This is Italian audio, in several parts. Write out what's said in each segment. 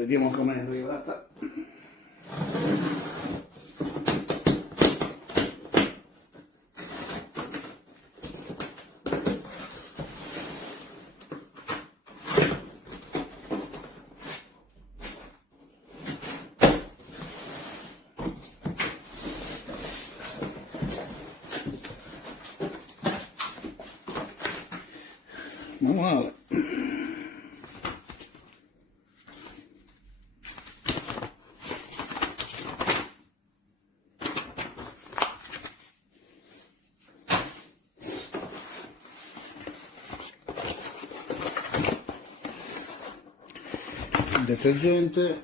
vediamo com'è arrivata. Manuale. Il detergente.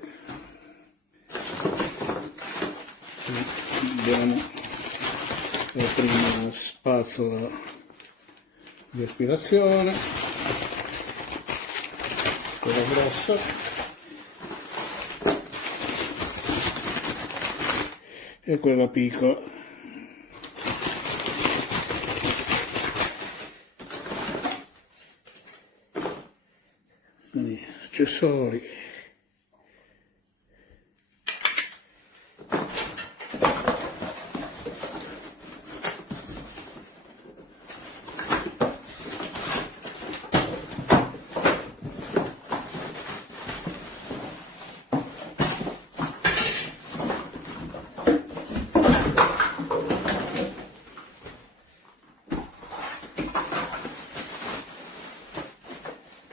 Abbiamo la prima spazzola di aspirazione, quella grossa, e quella piccola. Quindi accessori.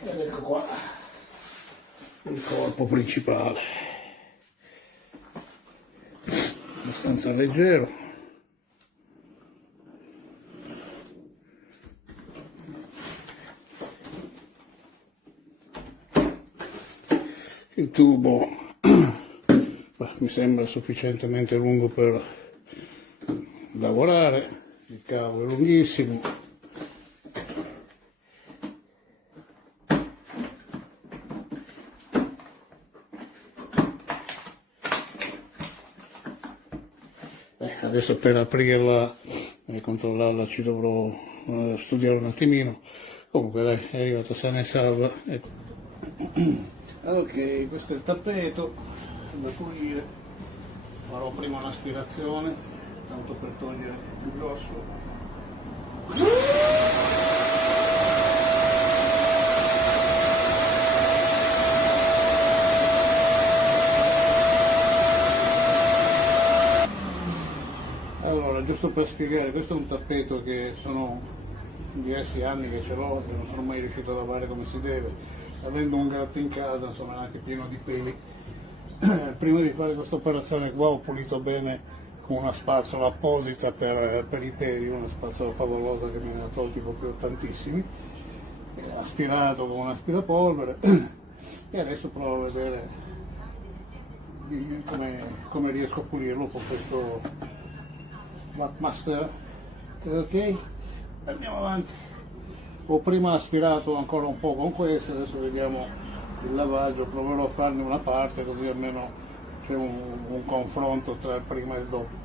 Ed ecco qua il corpo principale, abbastanza leggero, il tubo mi sembra sufficientemente lungo per lavorare, il cavo è lunghissimo. Adesso per aprirla e controllarla ci dovrò studiare un attimino. Comunque dai, è arrivata sana e salva. Ecco. Ok, questo è il tappeto da pulire. Farò prima un'aspirazione, tanto per togliere il grosso. Allora, giusto per spiegare, questo è un tappeto che sono diversi anni che ce l'ho, che non sono mai riuscito a lavare come si deve, avendo un gatto in casa, insomma, anche pieno di peli. Prima di fare questa operazione qua ho pulito bene con una spazzola apposita per i peli, una spazzola favolosa che me ne ha tolti proprio tantissimi, aspirato con un aspirapolvere e adesso provo a vedere come riesco a pulirlo con questo Vacmaster. Ok, andiamo avanti. Ho prima aspirato ancora un po' con questo, adesso vediamo il lavaggio, proverò a farne una parte così almeno c'è un confronto tra il prima e il dopo.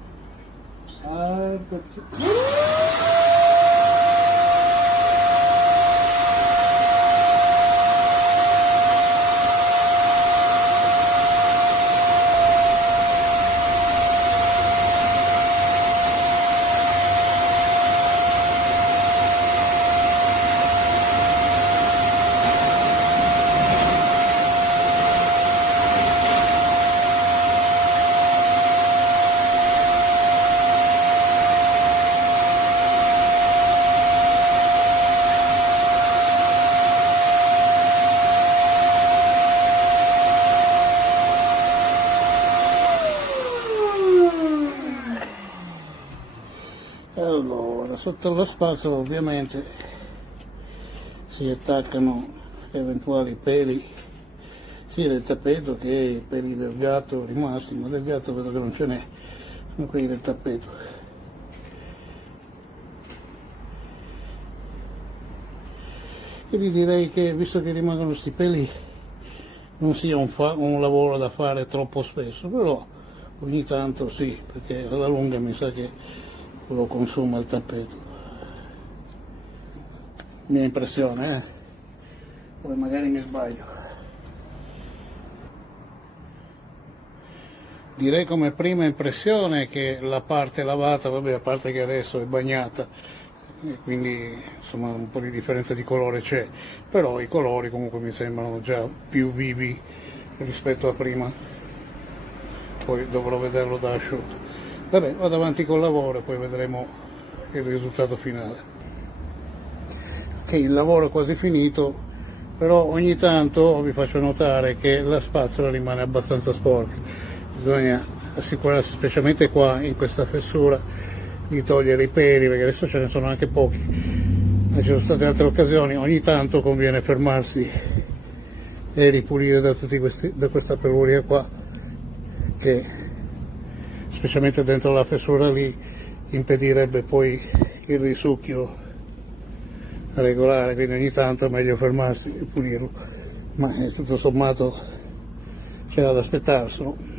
Allora, sotto la spazzola ovviamente si attaccano eventuali peli sia del tappeto che i peli del gatto rimasti, ma del gatto vedo che non ce n'è, sono quelli del tappeto. Quindi direi che, visto che rimangono sti peli, non sia un lavoro da fare troppo spesso, però ogni tanto sì, perché alla lunga mi sa che lo consuma il tappeto. Mia impressione, poi magari mi sbaglio. Direi come prima impressione che la parte lavata, vabbè, a parte che adesso è bagnata, e quindi insomma un po' di differenza di colore c'è, però i colori comunque mi sembrano già più vivi rispetto a prima, poi dovrò vederlo da asciutto. Vabbè, vado avanti col lavoro e poi vedremo il risultato finale. Ok, il lavoro è quasi finito, però ogni tanto vi faccio notare che la spazzola rimane abbastanza sporca, bisogna assicurarsi, specialmente qua in questa fessura, di togliere i peli, perché adesso ce ne sono anche pochi, ma ci sono state altre occasioni. Ogni tanto conviene fermarsi e ripulire da questa peluria qua, che specialmente dentro la fessura lì impedirebbe poi il risucchio regolare, quindi ogni tanto è meglio fermarsi e pulirlo, ma tutto sommato c'era da aspettarselo.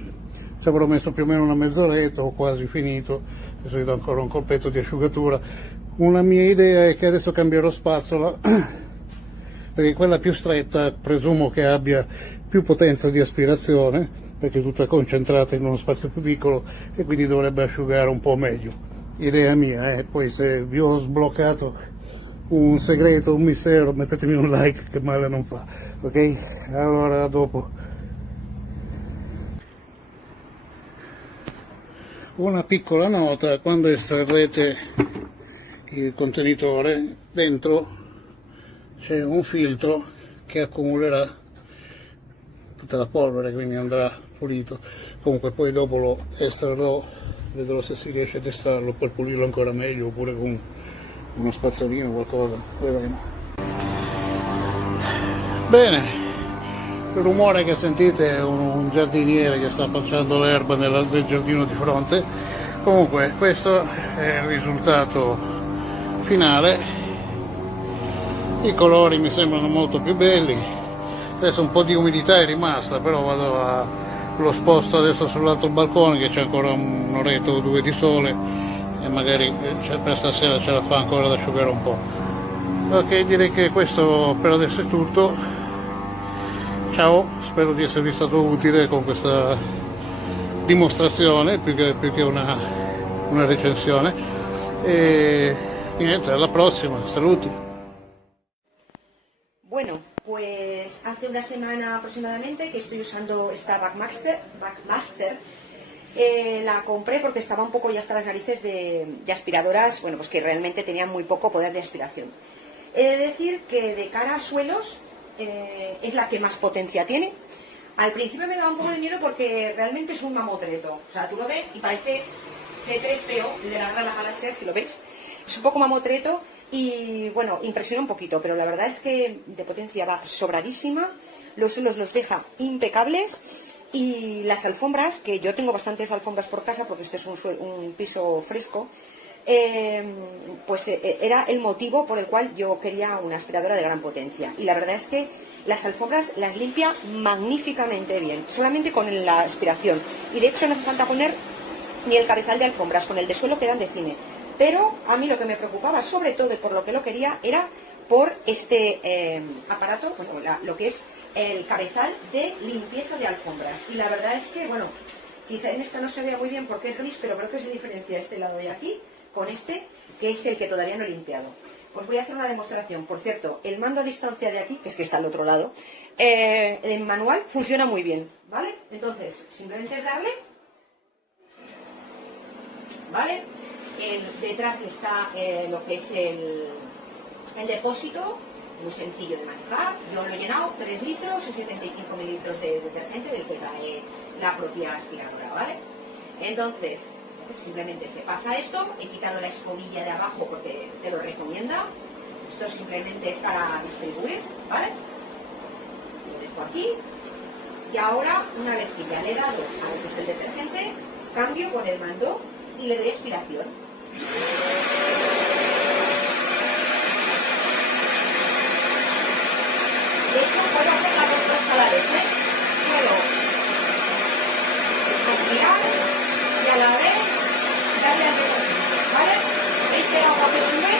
Ci avrò messo più o meno una mezz'oretta, ho quasi finito. Adesso gli do ancora un colpetto di asciugatura. Una mia idea è che adesso cambierò spazzola, perché quella più stretta presumo che abbia più potenza di aspirazione, perché è tutta concentrata in uno spazio più piccolo e quindi dovrebbe asciugare un po' meglio. Idea mia, poi se vi ho sbloccato un segreto, un mistero, mettetemi un like che male non fa, ok? Allora a dopo. Una piccola nota: quando estrarrete il contenitore, dentro c'è un filtro che accumulerà tutta la polvere, quindi andrà pulito. Comunque poi dopo lo estrarrò, vedrò se si riesce ad estrarlo per pulirlo ancora meglio, oppure con uno spazzolino o qualcosa, vedremo. Bene, il rumore che sentite è un giardiniere che sta passando l'erba nel giardino di fronte. Comunque questo è il risultato finale. I colori mi sembrano molto più belli. Adesso un po' di umidità è rimasta, però lo sposto adesso sull'altro balcone, che c'è ancora un'oretta o due di sole e magari per stasera ce la fa ancora ad asciugare un po'. Ok, direi che questo per adesso è tutto. Ciao, spero di esservi stato utile con questa dimostrazione più che una recensione, e niente, alla prossima, saluti. Bueno, pues hace una semana aproximadamente que estoy usando esta Vacmaster. La compré porque estaba un poco ya hasta las narices de aspiradoras, bueno, pues que realmente tenían muy poco poder de aspiración. He de decir que de cara a suelos es la que más potencia tiene. Al principio me daba un poco de miedo porque realmente es un mamotreto. O sea, tú lo ves y parece C3PO, el de la Gran Galaxia, si lo veis. Es un poco mamotreto y, bueno, impresiona un poquito, pero la verdad es que de potencia va sobradísima. Los suelos los deja impecables. Y las alfombras, que yo tengo bastantes alfombras por casa porque este es un piso fresco, pues era el motivo por el cual yo quería una aspiradora de gran potencia. Y la verdad es que las alfombras las limpia magníficamente bien, solamente con la aspiración. Y de hecho no hace falta poner ni el cabezal de alfombras, con el de suelo quedan de cine. Pero a mí lo que me preocupaba, sobre todo y por lo que lo quería, era por este aparato, bueno, lo que es el cabezal de limpieza de alfombras. Y la verdad es que, bueno, quizá en esta no se vea muy bien porque es gris, pero creo que se diferencia este lado de aquí con este, que es el que todavía no he limpiado. Os voy a hacer una demostración. Por cierto, el mando a distancia de aquí, que es que está al otro lado, el manual funciona muy bien, ¿vale? Entonces, simplemente es darle, ¿vale? Detrás está lo que es el depósito, muy sencillo de manejar. Yo lo he llenado 3 litros y 75 mililitros de detergente del que trae la propia aspiradora, ¿vale? Entonces, simplemente se pasa esto. He quitado la escobilla de abajo porque te lo recomienda. Esto simplemente es para distribuir, ¿vale? Lo dejo aquí. Y ahora, una vez que ya le he dado a lo que es el detergente, cambio con el mando y le doy aspiración. De hecho, puedo hacer las dos cosas a la vez, ¿eh? Puedo aspirar y a la vez darle al detergente, ¿vale? ¿Veis el agua que sube?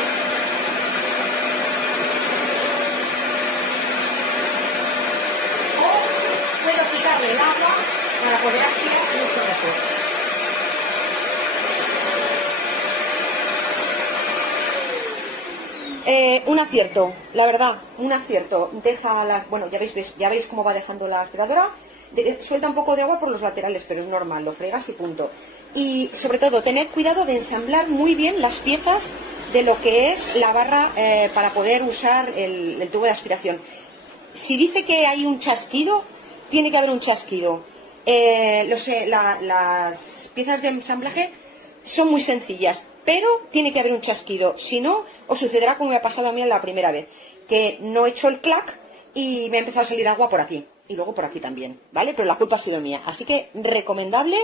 O puedo quitarle el agua para poder aspirar y eso mejor. un acierto, la verdad, un acierto. Deja las, bueno, ya veis cómo va dejando la aspiradora. Suelta un poco de agua por los laterales, pero es normal, lo fregas y punto. Y sobre todo, tened cuidado de ensamblar muy bien las piezas de lo que es la barra para poder usar el tubo de aspiración. Si dice que hay un chasquido, tiene que haber un chasquido. Las piezas de ensamblaje son muy sencillas, pero tiene que haber un chasquido. Si no, os sucederá como me ha pasado a mí la primera vez, que no he hecho el clac y me ha empezado a salir agua por aquí. Y luego por aquí también, ¿vale? Pero la culpa ha sido mía. Así que recomendable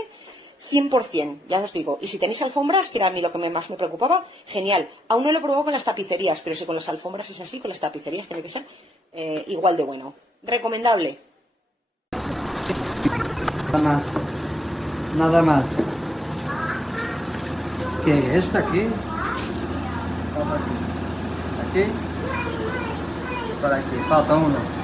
100%, ya os digo. Y si tenéis alfombras, que era a mí lo que más me preocupaba, genial. Aún no lo he probado con las tapicerías, pero si con las alfombras es así, con las tapicerías tiene que ser igual de bueno. Recomendable. Nada más. Nada más. ¿Qué? ¿Esto aquí? Falta aquí. Aquí. Por aquí. Falta uno.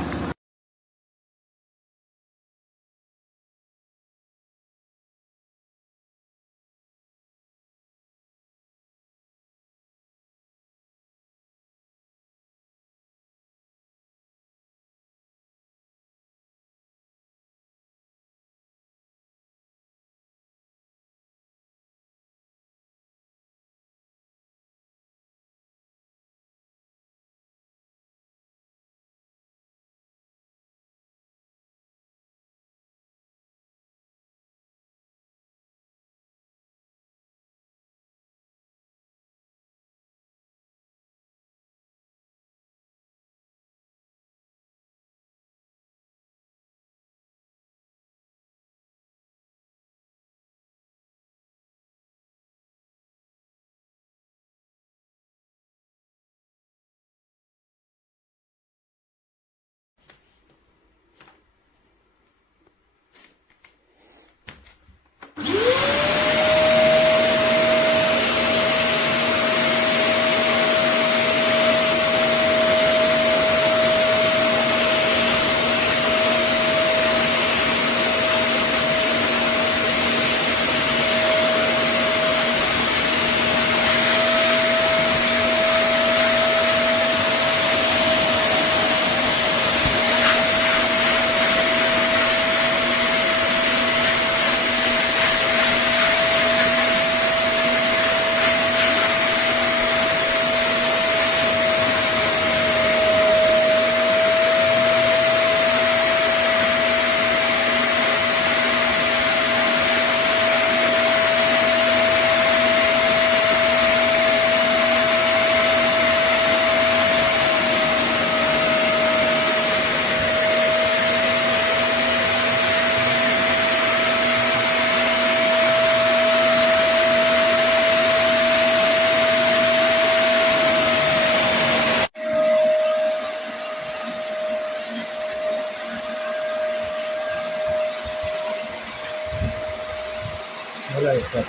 No la dejas.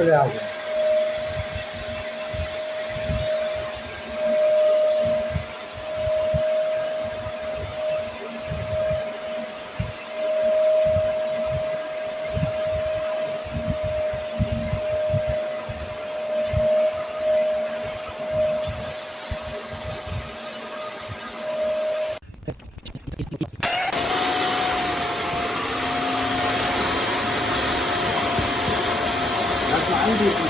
De agua. Lass mal anbieten.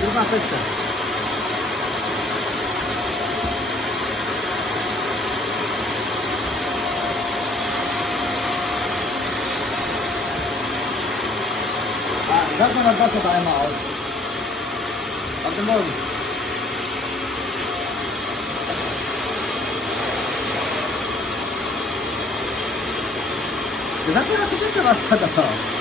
Drück mal fester. Lass mal das Wasser da einmal aus. Auf den Boden. Kenapa aku kita rasa dah?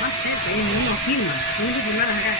Más cerca, y no filma, no me filmar acá.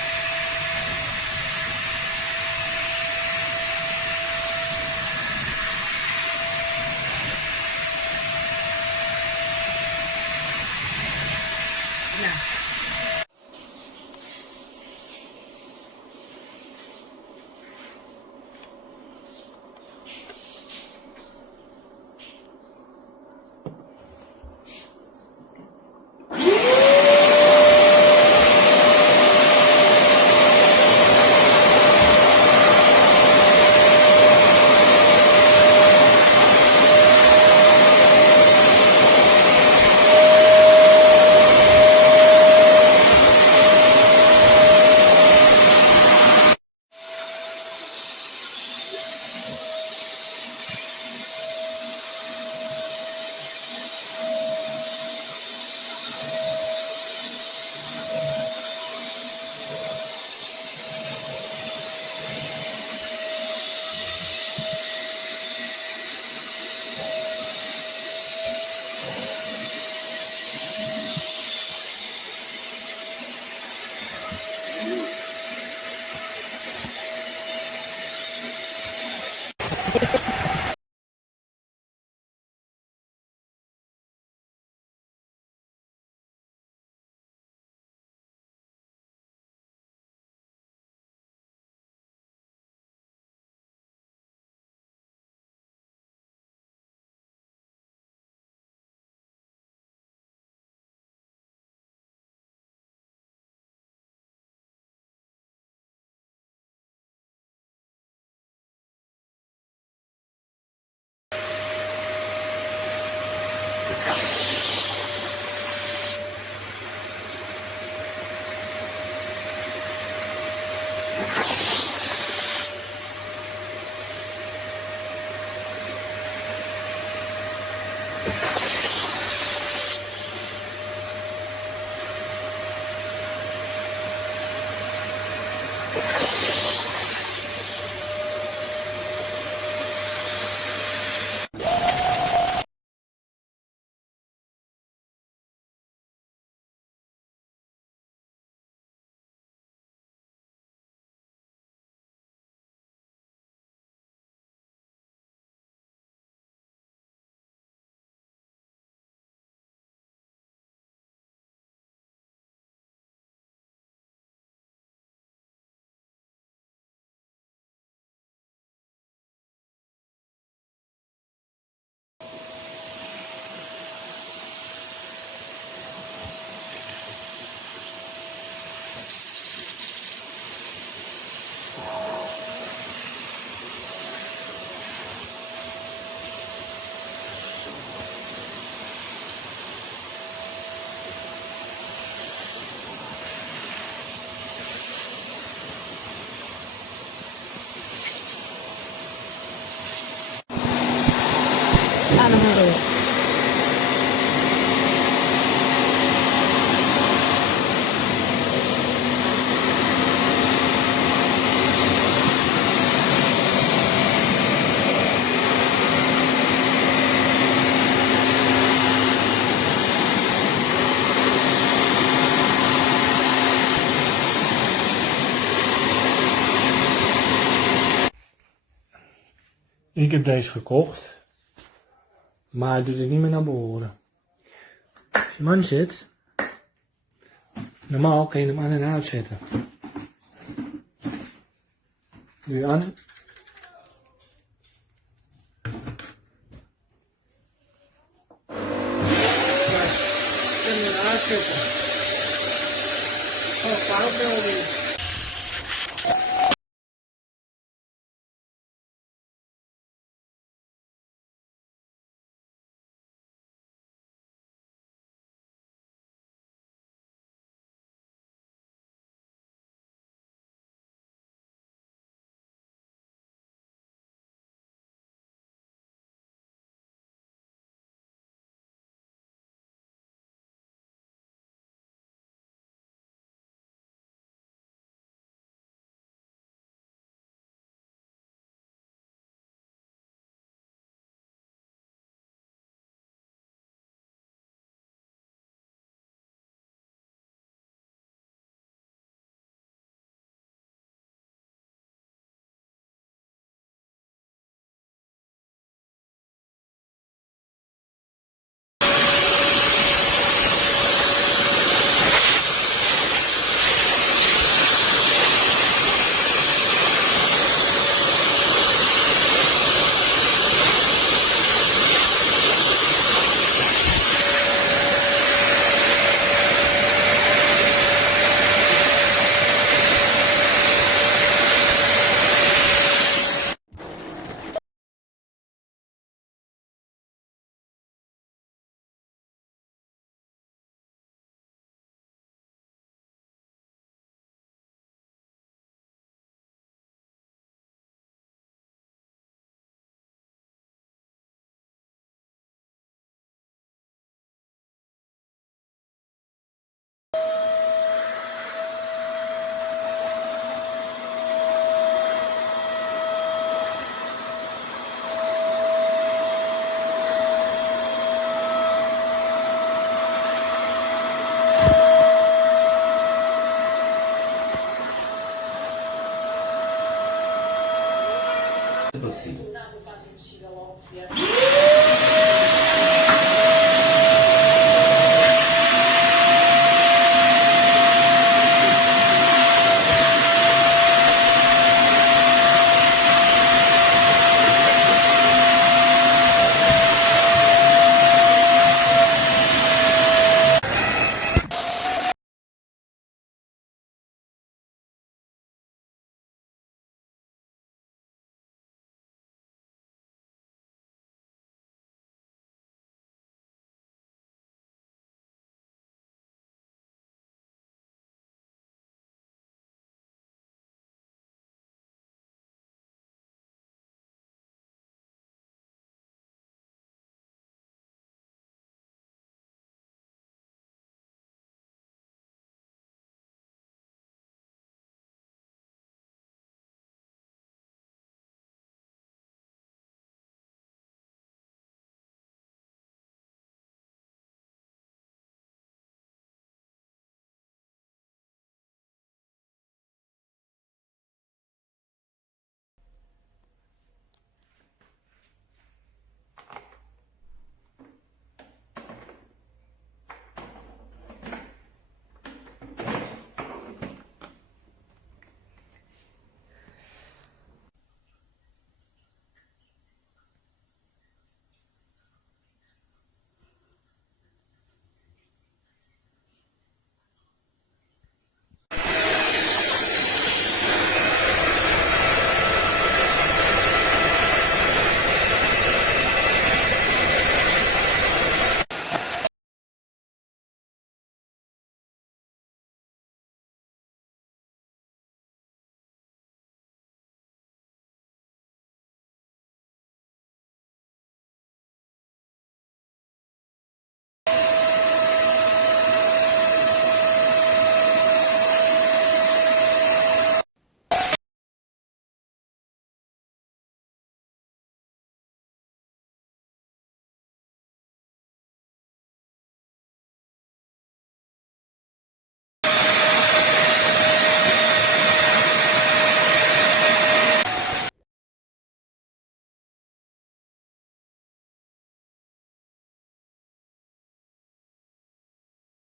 Ah, no me veo. Ik heb deze gekocht, maar hij doet het niet meer naar behoren. Als je hem aanzet, normaal kun je hem aan en uitzetten. Doe je aan. En dan uitzetten. Oh, fout wel weer.